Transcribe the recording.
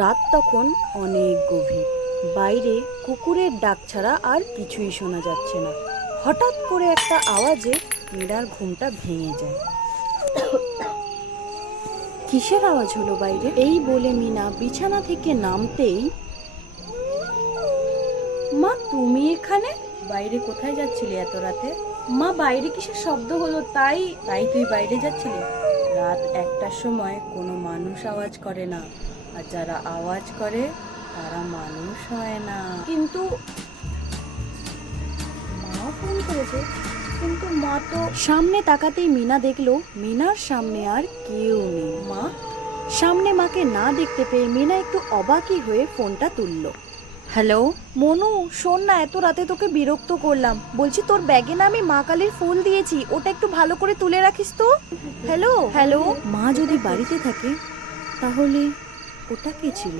রাত তখন অনেক গভীর। বাইরে কুকুরের ডাক ছাড়া আর কিছুই শোনা যাচ্ছে না। হঠাৎ করে একটা আওয়াজে মীরার ঘুমটা ভেঙে যায়। কিসের আওয়াজ হলো বাইরে? এই বলে মিনা বিছানা থেকে নামতেই, মা তুমি এখানে? বাইরে কোথায় যাচ্ছিলে এত রাতে? মা বাইরে কিসের শব্দ হলো, তাই তুই বাইরে যাচ্ছিলি? রাত 1টার সময় কোনো মানুষ আওয়াজ করে না, আর যারা আওয়াজ করে তারা মানুষ হয় না। কিন্তু মা ফোন করেছে, কিন্তু মা তো... সামনে তাকাতেই মিনা দেখলো মিনার সামনে আর কেউ নেই। মা সামনে মাকে না দেখতে পেয়ে মিনা একটু অবাকই হয়ে ফোনটা তুললো। হ্যালো মনু, শোন না, এত রাতে তোকে বিরক্ত করলাম। বলছি তোর ব্যাগে না আমি মা কালীর ফুল দিয়েছি, ওটা একটু ভালো করে তুলে রাখিস তো। Hello hello. মা যদি বাড়িতে থাকে তাহলে ওটা কে ছিল?